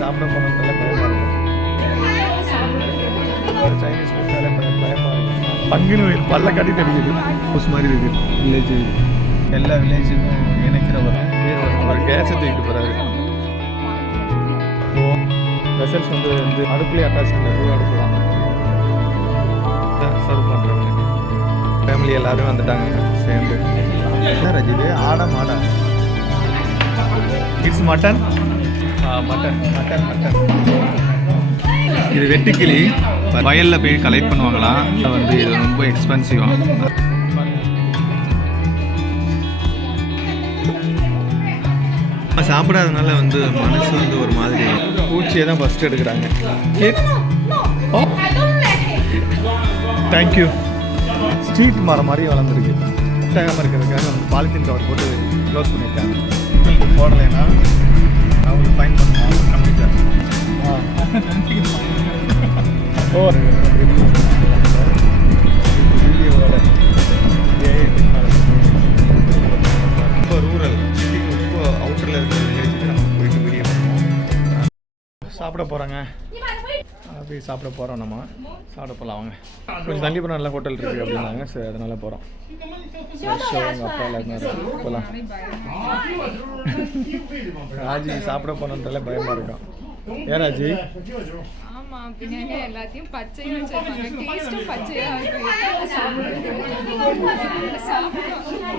சாப்பிட போனதால பயமாக இருக்கும். சைனீஸ் ஃபுட்டாலே பயமாக இருக்கும். பங்குன்னு பல்ல கட்டி தடிக்குது. ஹவுஸ் மாதிரி இருக்குது. வில்லேஜ் எல்லா வில்லேஜுக்கும் இணைக்கிற ஒரு கேஸை தூக்கிட்டு போகிறாரு. வெசல்ஸ் வந்து அடுப்புலேயே அட்டாச் பண்ணி அடுப்பு தான் சர்வ் பண்ணுறவங்க. ஃபேமிலி எல்லோரும் வந்துட்டாங்க சேர்ந்து. என்ன ரஜிது ஆடா மாடா? It's mutton. Mutton mutton mutton. இது வெட்டுக்கிளி வயலில் போய் கலெக்ட் பண்ணுவாங்களாம். வந்து இது ரொம்ப எக்ஸ்பென்சிவாக. சாப்பிடாதனால வந்து மனசு வந்து ஒரு மாதிரி பூச்சியை தான் ஃபஸ்ட்டு எடுக்கிறாங்க. தேங்க்யூ. ஸ்ட்ரீட் மரம் மாதிரி வளர்ந்துருக்கு. ஒட்டாகாமல் இருக்கிறதுக்காக வந்து பாலித்தீன் கவர் போட்டு க்ளோஸ் பண்ணியிருக்காங்க. போடலைன்னா அவங்களுக்கு ஃபைன் பண்ணுவாங்க கம்ப்ளீட்டாக. ரொம்ப ரூரல் சிட்டிக்கு ரொம்ப அவுட்டரில் இருக்கிற வில்லேஜுக்கு நம்ம போயிட்டு வீடியோ பண்ணுவோம். சாப்பிட போகிறாங்க. அப்படி சாப்பிட போகிறோம். நம்ம சாப்பிட போகலாம். அவங்க கொஞ்சம் தள்ளி போனால் நல்ல ஹோட்டல் இருக்குது அப்படின்னாங்க. சரி அதனால் போகிறோம். எங்கள் அப்பா எல்லாருமே போகலாம். ராஜி சாப்பிட போனதால பயமாக இருக்கும். ஏன் ராஜி? ஆமாம், பின்னாடி எல்லாத்தையும் பச்சையும் வச்சுருப்பாங்க. டேஸ்ட்டும் பச்சையாக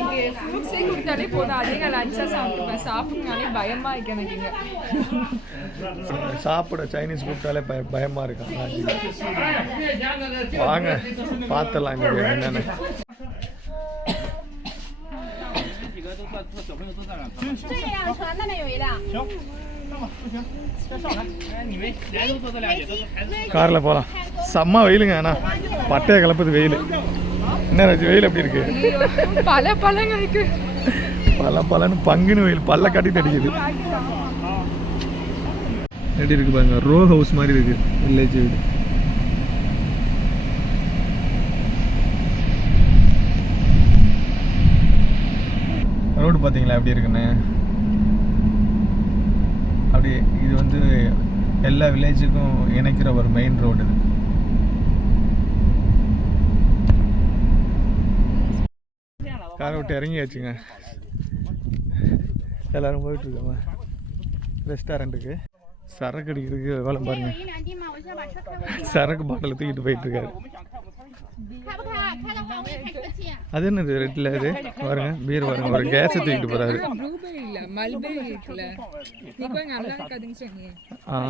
இங்கே ஃப்ரூட்ஸே கொடுத்தாலே போதும். அதே நான் லஞ்சாக சாப்பிடுவேன். சாப்பிட்னாலே பயமாக இருக்கு எனக்கு. இங்கே சாப்பிட சைனீஸ் கூப்பிட்டாலே பயமாக இருக்கும். வாங்க பார்த்துடலாம் இங்கே என்னென்ன. காரில் போகலாம். செம்ம வெயிலுங்க. ஆனால் பட்டையை கலப்புது வெயில். என்ன ராஜி வெயில் எப்படி இருக்கு? பல பழங்க இருக்கு. பல பலன்னு பங்குன்னு வெயில் பல்ல கட்டி தடிக்குது. எப்படி இருக்கு பாருங்க. ரோ ஹவுஸ் மாதிரி இருக்கு வில்லேஜ் வீடு. ரோடு பார்த்தீங்களா எப்படி இருக்குன்னு? அப்படி இது வந்து எல்லா வில்லேஜுக்கும் இணைக்கிற ஒரு மெயின் ரோடு இது. காரை விட்டு இறங்கியாச்சுங்க. எல்லோரும் போயிட்டுருக்காங்க ரெஸ்டாரண்ட்டுக்கு. சரக்கு அடிக்கிறதுக்கு வேலை பாருங்க. சரக்கு பாட்டில் தூக்கிட்டு போயிட்டுருக்காரு. அது என்னது ரெட்டில்? அது பாருங்க பீர் பாருங்க. ஒரு கேஸை தூக்கிட்டு போகிறாரு.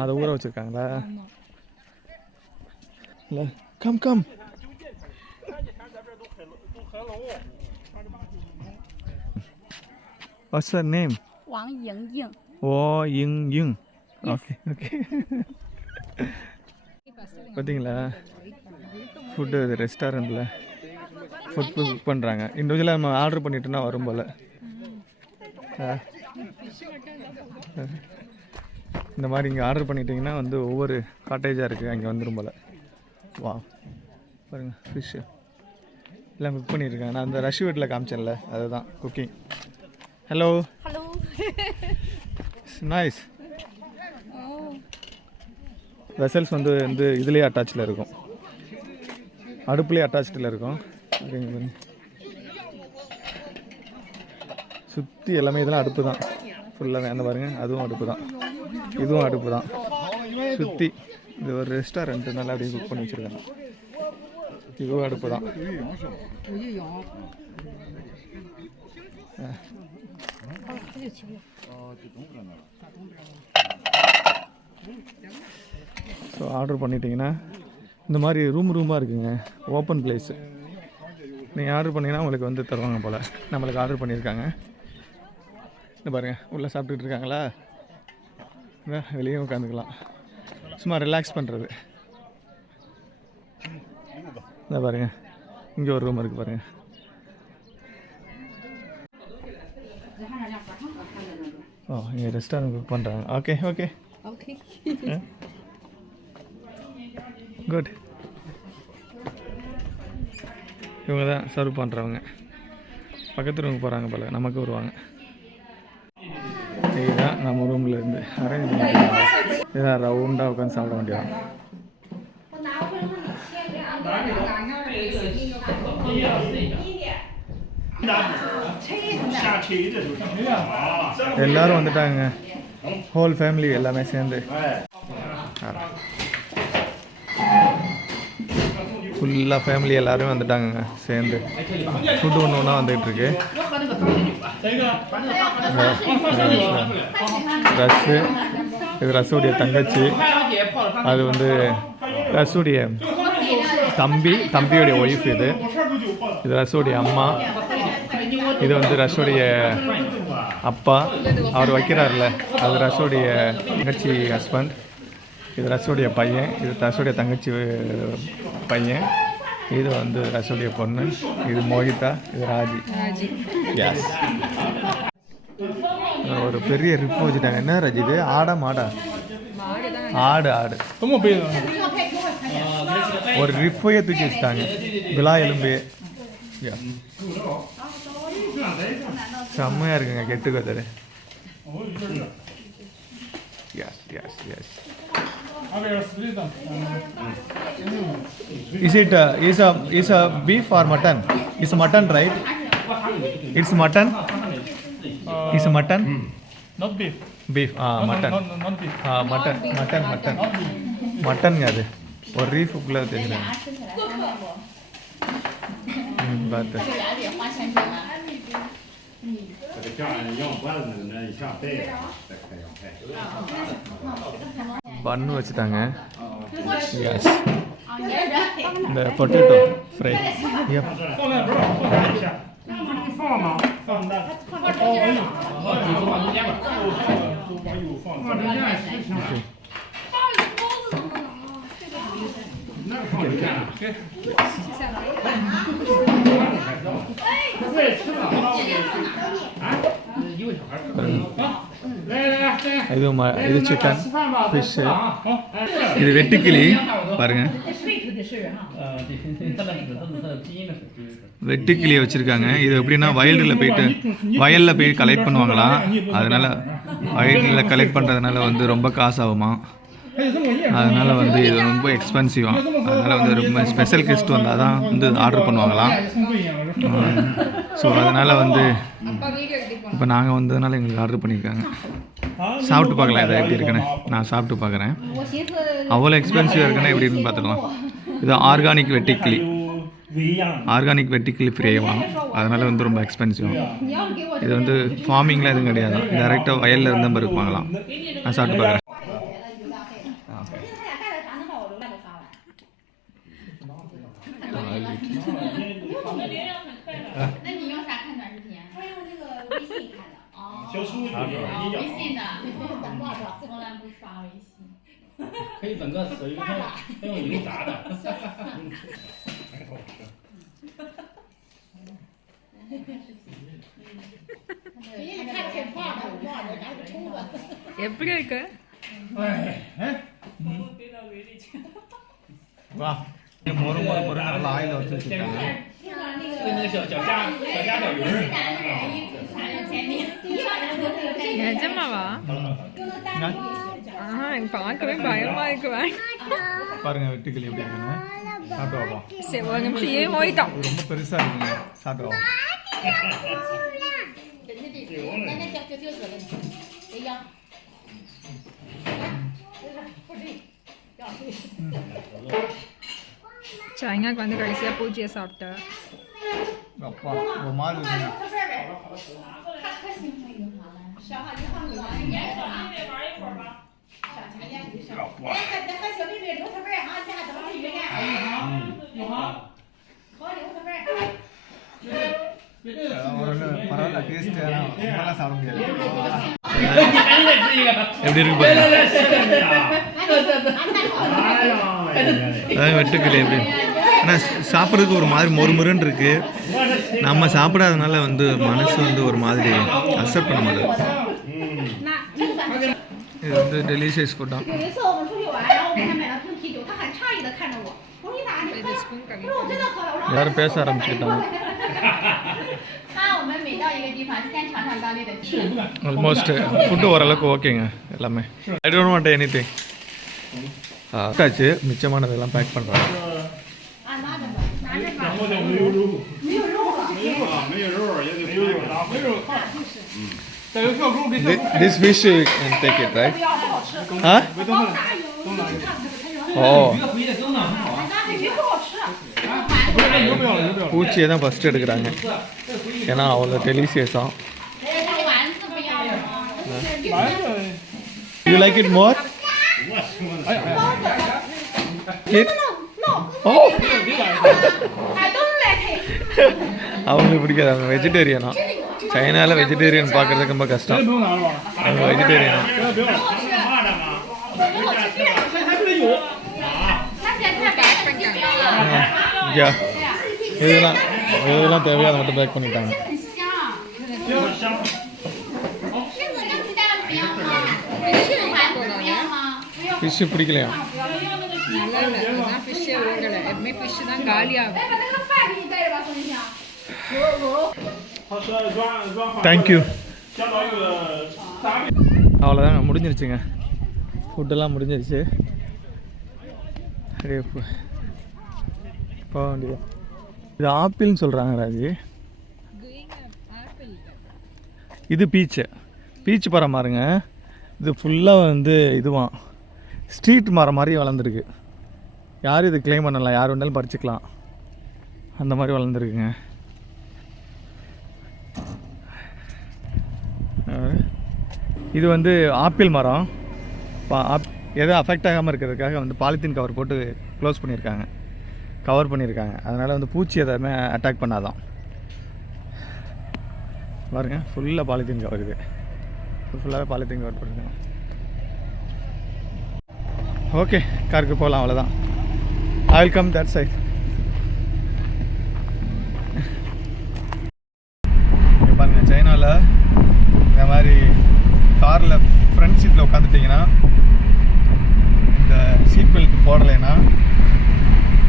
அதை ஊற வச்சுருக்காங்களா? இல்லை come come. What's her name? Wang Yingying. Oh, Yingying. Okay, okay. பார்த்தீங்களா ஃபுட்டு ரெஸ்டாரண்ட்டில் ஃபுட் புக் பண்ணுறாங்க. இண்டிவிஜுவலாக நம்ம ஆர்டர் பண்ணிட்டோன்னா வரும் போல். இந்த மாதிரி இங்கே ஆர்டர் பண்ணிட்டீங்கன்னா வந்து ஒவ்வொரு காட்டேஜாக இருக்குது அங்கே வந்துடும் போல். வா பாருங்கள் ஃபிஷ்ஷு எல்லாம் குக் பண்ணியிருக்காங்க. நான் அந்த ரஷ் வீட்டில் காமிச்சேன்ல அதுதான் cooking. Hello hello. Nice. Vessels வந்து இதுலேயே அட்டாச்சில் இருக்கும். அடுப்புலேயே அட்டாச்சில் இருக்கும். சுற்றி எல்லாமே இதெல்லாம் அடுப்பு தான் ஃபுல்லாக. அந்த பாருங்கள் அதுவும் அடுப்பு தான், இதுவும் அடுப்பு தான். சுற்றி இது ஒரு ரெஸ்டாரண்ட்டு நல்லா அப்படியே குக் பண்ணி வச்சுருக்காங்க. இதுவும் அடுப்பு தான். ஸோ ஆர்டர் பண்ணிட்டீங்கன்னா இந்த மாதிரி ரூமாக இருக்குங்க. Open place. நீங்கள் ஆர்டர் பண்ணிங்கன்னா உங்களுக்கு வந்து தருவாங்க போல். நம்மளுக்கு ஆர்டர் பண்ணியிருக்காங்க. இந்த பாருங்கள் உள்ளே சாப்பிட்டுட்டு இருக்காங்களா? வெளியே உட்காந்துக்கலாம். சும்மா ரிலாக்ஸ் பண்ணுறது. இந்த பாருங்கள் இங்கே ஒரு ரூம் இருக்குது பாருங்கள். ஓ இங்கே ரெஸ்டாரண்ட் புக் பண்ணுறாங்க. Okay okay okay good. இவங்க தான் சர்வ் பண்ணுறவங்க. பக்கத்து ரூமுக்கு போகிறாங்க போல். நமக்கு வருவாங்க. இதுதான் நம்ம ரூமில் இருந்து அரேஞ்ச் பண்ணிட்டு இதான் ரவுண்டாக உட்காந்து சாப்பிட வேண்டியதான். எல்லாரும் வந்துட்டாங்க, ஹோல் ஃபேமிலி எல்லாமே சேர்ந்து ஃபுல்லாக ஃபேமிலி எல்லாரும் வந்துட்டாங்க சேர்ந்து. ஃபுட்டு ஒன்று ஒன்றா வந்துகிட்டு இருக்கு. ரஸ்ஸு, இது ரஸ்ஸுடைய தங்கச்சி, அது வந்து ரஸ்ஸுடைய தம்பியுடைய ஒய்ஃப், இது ரஸ்ஸுடைய அம்மா, இது வந்து ரஸ்ஸுடைய அப்பா, அவர் வைக்கிறார்ல அது ரஸ்ஸுடைய தங்கச்சி ஹஸ்பண்ட், இது ரஸ்ஸுடைய பையன், இது ரஸ்ஸுடைய தங்கச்சி பையன், இது வந்து ரஸ்ஸுடைய பொண்ணு, இது மோகிதா, இது ராஜி. எஸ், ஒரு பெரிய ரிப்பு வச்சுட்டாங்க. என்ன ராஜி இது? ஆடா மாடா? ஆடு ஆடு. ஒரு ரிப்பையே தூக்கி வச்சுட்டாங்க, விழா எலும்பையே. செம்மையாக இருக்குங்க கெட்டு கதறு. Yes yes yes. Is a beef or mutton? It's mutton, right? It's mutton. It's mutton. Not beef. Beef. Mutton. Not beef. Mutton. Mutton அது ஒரு ரீஃபுக்குள்ளே தெரிஞ்சுருங்க. பார்த்து பன்னு வச்சுட்டாங்க. எஸ், இந்த பொட்டேட்டோ ஃப்ரை. இது சிக்கன், ஃபிஷ்ஷு, இது வெட்டுக்கிளி பாருங்க, வெட்டுக்கிளியை வச்சுருக்காங்க. இது எப்படின்னா வயலில் போய் கலெக்ட் பண்ணுவாங்களாம். அதனால் வயலில் கலெக்ட் பண்ணுறதுனால வந்து ரொம்ப காசு ஆகுமா, அதனால் வந்து இது ரொம்ப எக்ஸ்பென்சிவாக. அதனால் வந்து ரொம்ப ஸ்பெஷல் கெஸ்ட் வந்தால் தான் வந்து ஆர்டர் பண்ணுவாங்களாம். ஸோ அதனால் வந்து இப்போ நாங்கள் வந்ததுனால எங்களுக்கு ஆர்டர் பண்ணியிருக்காங்க. சாப்பிட்டு பார்க்கலாம் இதை எப்படி இருக்குன்னு. நான் சாப்பிட்டு பார்க்குறேன். அவ்வளோ எக்ஸ்பென்சிவாக இருக்குன்னா எப்படி இருக்குன்னு பார்த்துக்கலாம். இது ஆர்கானிக் வெட்டிக்கிளி ஃப்ரேவா, அதனால் வந்து ரொம்ப எக்ஸ்பென்சிவ். இது வந்து ஃபார்மிங்கில் எதுவும் கிடையாது, டேரெக்டாக வயலில் இருந்தால் பருப்பாங்களாம். நான் சாப்பிட்டு பார்க்குறேன்.可以整个水用油炸的。எப்படி இருக்கு? வா, மொறு நல்லா ஆயில் வச்சு வச்சுருக்காங்க. நிஜமாவா? பார்க்கவே பயமா இருக்கு. பாருங்க வெட்டுக்கிளி எப்படி இருக்குன்னு. சாப்பிட்டு வாப்போம். சரி, ஒரு நிமிஷம் ஏன் ஓய்தான். ரொம்ப பெருசாக இருக்குங்க. சாப்பிட்டு வாப்போம். சைனாக்கு வந்து கடைசியாக பூஜையை சாப்பிட்டேன். அப்பா ஒரு மாதிரி இருக்குங்க. பரவாயில்ல, டேஸ்ட் சாப்பிட முடியாது. எப்படி இருக்கு பாருங்க. வெட்டுக்கிளி எப்படி ஆனால் சாப்பிட்றதுக்கு ஒரு மாதிரி மொறுமொறுன்னு இருக்கு. நம்ம சாப்பிடாதனால வந்து மனசு வந்து ஒரு மாதிரி அக்செப்ட் பண்ண மாட்டேது. இது வந்து டெலிஷியஸ் ஃபுட் தான். எல்லாரும் பேச ஆரம்பிச்சுக்கிட்டாங்க. ஆல்மோஸ்ட் ஃபுட்டு ஓரளவுக்கு ஓகேங்க எல்லாமே. I don't want anything. ஆச்சு மிச்சமானதெல்லாம் பேக் பண்ணுறாங்க. 然后就没有肉，没有肉也得没有肉，没有看。再有小狗给小狗。 This fish you can take it, right? 啊？哦。 这个回去蒸的很好啊。 பூச்சியை தான் ஃபஸ்ட்டு எடுக்கிறாங்க ஏன்னா அவ்வளோ டெலிஷியஸாக. You like it more? ஓ அவங்களுக்கு பிடிக்காது, அவங்க வெஜிடேரியனா. சைனாவில் வெஜிடேரியன் பார்க்குறதுக்கு ரொம்ப கஷ்டம். அவங்க வெஜிடேரியனா. யா இதெல்லாம் தேவையாக மட்டும் பேக் பண்ணிட்டாங்க. ஃபிஷ்ஷு பிடிக்கலையா? தேங்க்யூ. அவ்வளோதாங்க, முடிஞ்சிருச்சுங்க. ஃபுட்டெல்லாம் முடிஞ்சிருச்சு. அப்படியே போக வேண்டியது. இது ஆப்பிள்னு சொல்கிறாங்க ராஜி. இது பீச்சு மரம் பாருங்க. இது ஃபுல்லாக வந்து இதுவான் ஸ்ட்ரீட் மரம் மாதிரி வளர்ந்துருக்கு. யாரும் இது கிளைம் பண்ணலாம், யார் வேணாலும் பறிச்சுக்கலாம், அந்த மாதிரி வளர்ந்துருக்குங்க. இது வந்து ஆப்பிள் மரம். எதுவும் அஃபெக்ட் ஆகாமல் இருக்கிறதுக்காக வந்து பாலித்தீன் கவர் போட்டு க்ளோஸ் பண்ணியிருக்காங்க, கவர் பண்ணியிருக்காங்க. அதனால் வந்து பூச்சி எதுவுமே அட்டாக் பண்ணாதான். பாருங்க, ஃபுல்லாக பாலித்தீன் கவர். இது ஃபுல்லாகவே பாலித்தீன் கவர் பண்ணிருக்காங்க. ஓகே, காருக்கு போகலாம், அவ்வளோதான். I will come that side. இங்கே பாருங்கள், சைனாவில் இந்த மாதிரி காரில் ஃப்ரண்ட் சீட்டில் உட்காந்துட்டிங்கன்னா இந்த சீட் பெல்ட் போடலைன்னா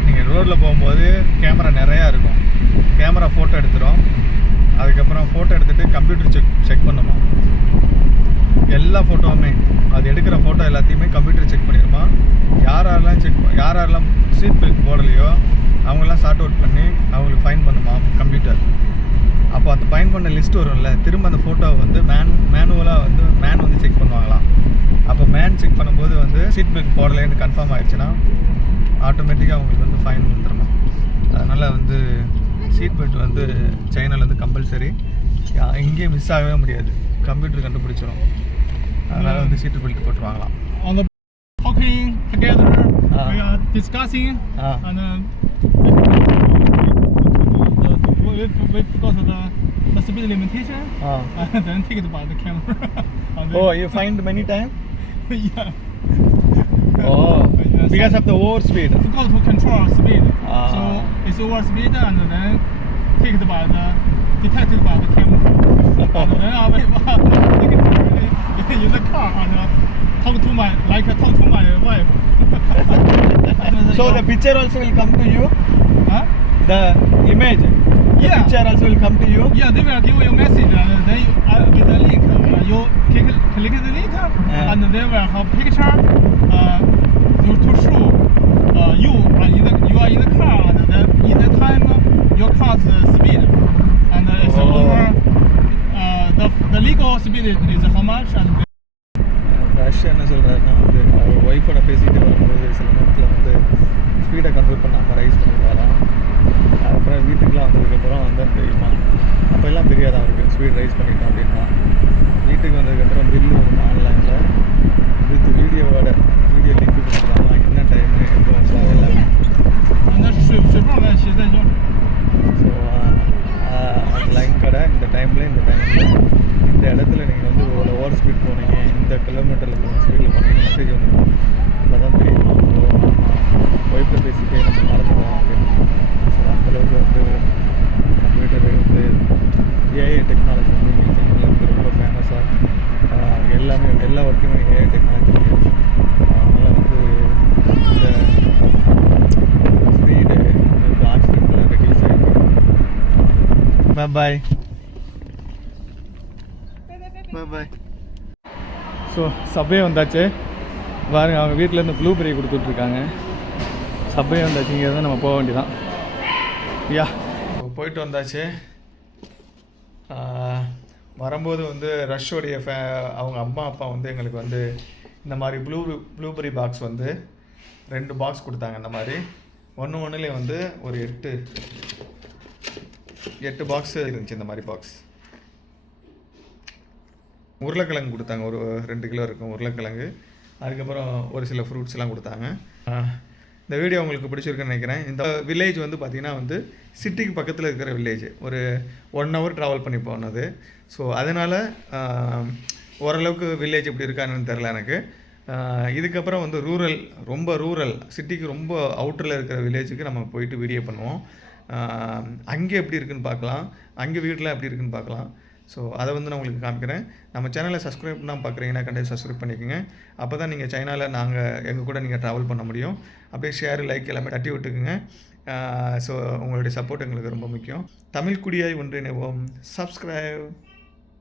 நீங்கள் ரோட்டில் போகும்போது கேமரா நிறையா இருக்கும். கேமரா ஃபோட்டோ எடுத்துடும். அதுக்கப்புறம் ஃபோட்டோ எடுத்துகிட்டு கம்ப்யூட்டர் செக் பண்ணுமா. எல்லா ஃபோட்டோவுமே, அது எடுக்கிற ஃபோட்டோ எல்லாத்தையுமே கம்ப்யூட்டர் செக் பண்ணிடுமா. யாரெல்லாம் சீட் பெல்ட் போடலையோ அவங்களாம் சார்ட் அவுட் பண்ணி அவங்களுக்கு ஃபைன் பண்ணுமா கம்ப்யூட்டர். அப்போ அந்த ஃபைன் பண்ண லிஸ்ட் வரும்ல, திரும்ப அந்த ஃபோட்டோவை வந்து மேனுவலாக வந்து மேன் செக் பண்ணுவாங்களாம். அப்போ மேன் செக் பண்ணும்போது வந்து சீட் பெல்ட் போடலைன்னு கன்ஃபார்ம் ஆயிடுச்சுன்னா ஆட்டோமேட்டிக்காக அவங்களுக்கு வந்து ஃபைன் கொடுத்துருமா. அதனால் வந்து சீட் பெல்ட் வந்து சைனாவில் வந்து கம்பல்சரி, எங்கேயும் மிஸ் ஆகவே முடியாது, கம்ப்யூட்டர் கண்டுபிடிச்சிடும். அதனால் வந்து சீட் பெல்ட் போட்டுருவாங்களாம். On the talking together, we are discussing, and because of the speed limitation, and then take it by the camera. Oh, you find many time? Yeah. Oh, because of the overspeed. Because to control speed, so it's over speed, and then detected by the camera. And then I will in the car and talk to my wife. So the picture also will come to you? Huh? The image? The Yeah. picture also will come to you? Yeah, they will give you a message, and then with the link, you click the link, and they will have picture to show you are in the car, and then in the time your car's speed, and it's over. The legal speed is how much? And Russia என்ன சொல்கிறாருன்னா வந்து அவர் ஒய்ஃபோட பேசிகிட்டு வரும்போது சில நேரத்தில் வந்து ஸ்பீடை கண்ட்ரோல் பண்ணாமல் ரைஸ் பண்ணிடுவாராம். அதுக்கப்புறம் வீட்டுக்கெலாம் வந்ததுக்கப்புறம் வந்தால் தெரியுமா, அப்போ எல்லாம் தெரியாது அவருக்கு ஸ்பீட் ரைஸ் பண்ணிட்டோம் அப்படின்னா. வீட்டுக்கு வந்ததுக்கப்புறம் பில்லு வரும் ஆன்லைனில் வித் வீடியோ லிங்க் கொடுத்துருவாங்க, என்ன டைமு எப்போ வந்தால் எல்லாமே. ஸோ லைன் கடை இந்த டைமில் இந்த இடத்துல நீங்கள் வந்து ஓவர் ஸ்பீட் போனீங்க, இந்த கிலோமீட்டரில் போன ஸ்பீடில் போனீங்கன்னு மெசேஜ் வந்துடும். அப்போ தான் தெரியுமா ஒய்ஃபை பேசிகிட்டே நம்ம மறந்துடுவோம் அப்படின்னு. ஸோ அந்தளவுக்கு வந்து கம்ப்யூட்டர் வந்து ஏஐ டெக்னாலஜி வந்து இங்கே சேனலில் வந்து ரொம்ப ஃபேமஸாக எல்லாமே எல்லா ஒர்க்குமே ஏஐ டெக்னாலஜி இருக்குது. அதனால் வந்து இந்த ஸ்பீடு இந்த ஆக்சிடென்ட்லாம் ரெடியூஸ் ஆகிருக்கு. பாய் பாய். ஸோ சப்வே வந்தாச்சு. பாருங்க அவங்க வீட்டிலேருந்து ப்ளூபெரி கொடுத்துட்ருக்காங்க. சப்வே வந்தாச்சு, இங்கே தான் நம்ம போக வேண்டியதான். யா போயிட்டு வந்தாச்சு. வரும்போது வந்து ரஷ்ஷோடைய அவங்க அம்மா அப்பா வந்து எங்களுக்கு வந்து இந்த மாதிரி ப்ளூபெரி பாக்ஸ் வந்து 2 பாக்ஸ் கொடுத்தாங்க. இந்த மாதிரி ஒன்றுலேயும் வந்து ஒரு 8 பாக்ஸ் இருந்துச்சு. இந்த மாதிரி பாக்ஸ். உருளைக்கிழங்கு கொடுத்தாங்க, ஒரு 2 கிலோ இருக்கும் உருளைக்கிழங்கு. அதுக்கப்புறம் ஒரு சில ஃப்ரூட்ஸ்லாம் கொடுத்தாங்க. இந்த வீடியோ உங்களுக்கு பிடிச்சிருக்குன்னு நினைக்கிறேன். இந்த வில்லேஜ் வந்து பார்த்திங்கன்னா வந்து சிட்டிக்கு பக்கத்தில் இருக்கிற வில்லேஜ். ஒரு 1 ஹவர் ட்ராவல் பண்ணி போனது. ஸோ அதனால் ஓரளவுக்கு வில்லேஜ் எப்படி இருக்கான்னு தெரில எனக்கு. இதுக்கப்புறம் வந்து ரொம்ப ரூரல் சிட்டிக்கு ரொம்ப அவுட்டரில் இருக்கிற வில்லேஜுக்கு நம்ம போயிட்டு வீடியோ பண்ணுவோம். அங்கே எப்படி இருக்குதுன்னு பார்க்கலாம், அங்கே வீட்டில் எப்படி இருக்குதுன்னு பார்க்கலாம். ஸோ அதை வந்து நான் உங்களுக்கு காமிக்கிறேன். நம்ம சேனலை சப்ஸ்கிரைப் பண்ணால் பார்க்குறீங்கன்னா கண்டிப்பாக சப்ஸ்கிரைப் பண்ணிக்கோங்க. அப்போ தான் நீங்கள் சைனாவில் எங்கள் கூட நீங்கள் ட்ராவல் பண்ண முடியும். அப்படியே ஷேர் லைக் எல்லாமே தட்டி விட்டுக்குங்க. ஸோ உங்களுடைய சப்போர்ட் எங்களுக்கு ரொம்ப முக்கியம். தமிழ் குடியாய் ஒன்றிணைவோம். சப்ஸ்கிரைப்.